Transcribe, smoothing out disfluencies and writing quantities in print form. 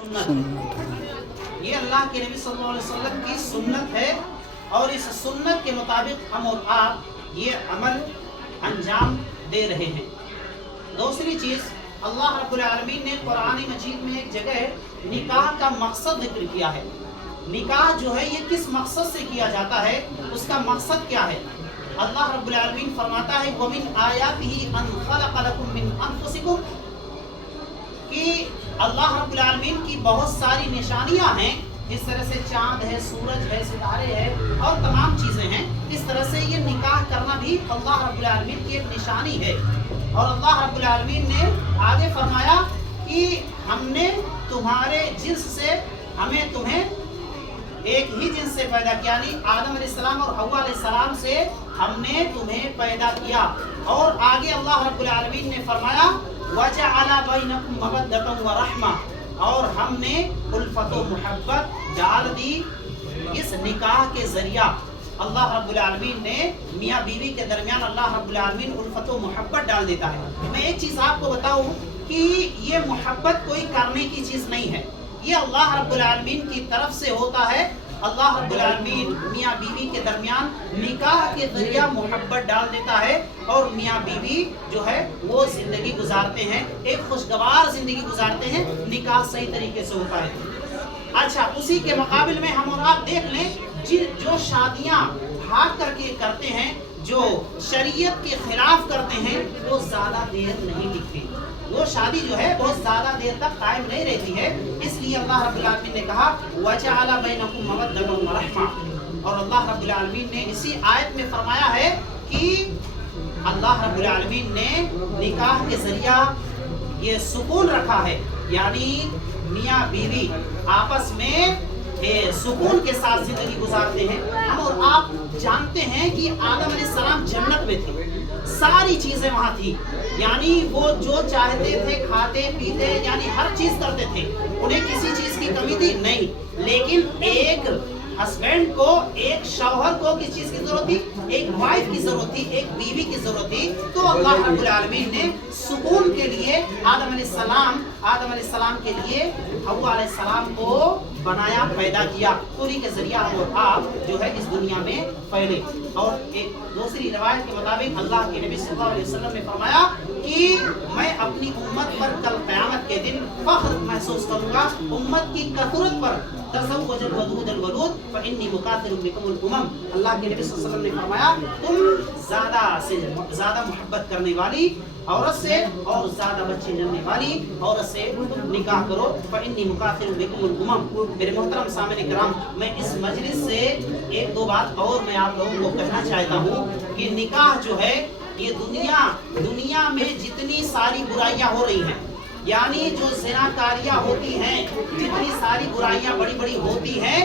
سنت یہ اللہ کے نبی صلی اللہ علیہ وسلم کی سنت ہے، اور اس سنت کے مطابق ہم اور آپ یہ عمل انجام دے رہے ہیں۔ دوسری چیز، اللہ رب العالمین نے قرآن مجید میں ایک جگہ نکاح کا مقصد ذکر کیا ہے۔ نکاح جو ہے یہ کس مقصد سے کیا جاتا ہے، اس کا مقصد کیا ہے؟ اللہ رب العالمین فرماتا ہے وَمِنْ آيَاتِهِ أَنْ خَلَقَ لَكُم مِّنْ أَنفُسِكُمْ، کہ اللہ رب العالمین کی بہت ساری نشانیاں ہیں، اس طرح سے چاند ہے، سورج ہے، ستارے ہے اور تمام چیزیں ہیں۔ اس طرح سے یہ نکاح کرنا بھی اللہ رب العالمین کی ایک نشانی ہے۔ اور اللہ رب العالمین نے آگے فرمایا کہ ہم نے تمہارے جنس سے تمہیں ایک ہی جنس سے پیدا کیا، یعنی آدم علیہ السلام اور حوا علیہ السلام سے ہم نے تمہیں پیدا کیا۔ اور آگے اللہ رب العالمین نے فرمایا وَجَعَلَ بَيْنَكُمْ مَوَدَّةً وَرَحْمَةً، اور ہم نے الفت و محبت ڈال دی اس نکاح کے ذریعہ۔ اللہ رب العالمین نے میاں بیوی کے درمیان اللہ رب العالمین الفت و محبت ڈال دیتا ہے۔ میں ایک چیز آپ کو بتاؤں کہ یہ محبت کوئی کرنے کی چیز نہیں ہے، یہ اللہ رب العالمین کی طرف سے ہوتا ہے۔ اللہ رب العالمین میاں بیوی کے درمیان نکاح کے ذریعہ محبت ڈال دیتا ہے، اور میاں بیوی جو ہے وہ زندگی گزارتے ہیں، ایک خوشگوار زندگی گزارتے ہیں، نکاح صحیح طریقے سے ہوتا ہے۔ اچھا، اسی کے مقابل میں ہم اور آپ دیکھ لیں جو شادیاں بھاگ کر کے کرتے ہیں، جو شریعت کے خلاف کرتے ہیں، وہ زیادہ دیر نہیں ٹکتی، وہ شادی جو ہے بہت زیادہ دیر تک قائم نہیں رہتی ہے۔ اس لیے اللہ رب العالمین نے کہا وَجَعَلَ بَيْنَكُمْ مَوَدَّةً وَرَحْمَةً، اور اللہ رب العالمین نے اسی آیت میں فرمایا ہے کہ اللہ رب العالمین نے نکاح کے ذریعہ یہ سکون رکھا ہے، یعنی میاں بیوی آپس میں سکون کے ساتھ زندگی گزارتے ہیں۔ ہم اور آپ جانتے ہیں کہ آدم علیہ السلام جنت میں تھے، ساری چیزیں وہاں تھی، یعنی وہ جو چاہتے تھے کھاتے پیتے، یعنی ہر چیز کرتے تھے، انہیں کسی چیز کی کمی تھی نہیں۔ لیکن ایک ہسبینڈ کو، ایک شوہر کو کس چیز کی ضرورت تھی؟ ایک وائف کی ضرورت تھی، ایک بیوی کی ضرورت تھی۔ تو اللہ رب العالمین نے سکون کے لیے آدم علیہ السلام کے لیے حوا علیہ السلام کو بنایا، پیدا کیا، انہی کے ذریعہ ہم اور آپ جو ہے اس دنیا میں پھیلے۔ اور ایک دوسری روایت کے مطابق اللہ کے نبی صلی اللہ علیہ وسلم نے فرمایا کہ میں اپنی امت پر کل قیامت کے دن فخر محسوس کروں گا، امت کی کثرت پر۔ تزوج الودود الولود فإنی مکاثر بکم الامم، اللہ کے نبی صلی اللہ علیہ وسلم نے فرمایا تم زیادہ سے زیادہ محبت کرنے والی عورت سے اور زیادہ بچے جننے والی عورت سے نکاح کرو، فإنی مکاثر بکم الامم۔ میرے محترم سامعین کرام، میں اس مجلس سے ایک دو بات اور میں آپ لوگوں کو کہنا چاہتا ہوں کہ نکاح جو ہے یہ دنیا میں جتنی ساری برائیاں ہو رہی ہیں، یعنی جو زناکاریاں ہوتی ہیں، جتنی ساری برائیاں بڑی بڑی ہوتی ہیں،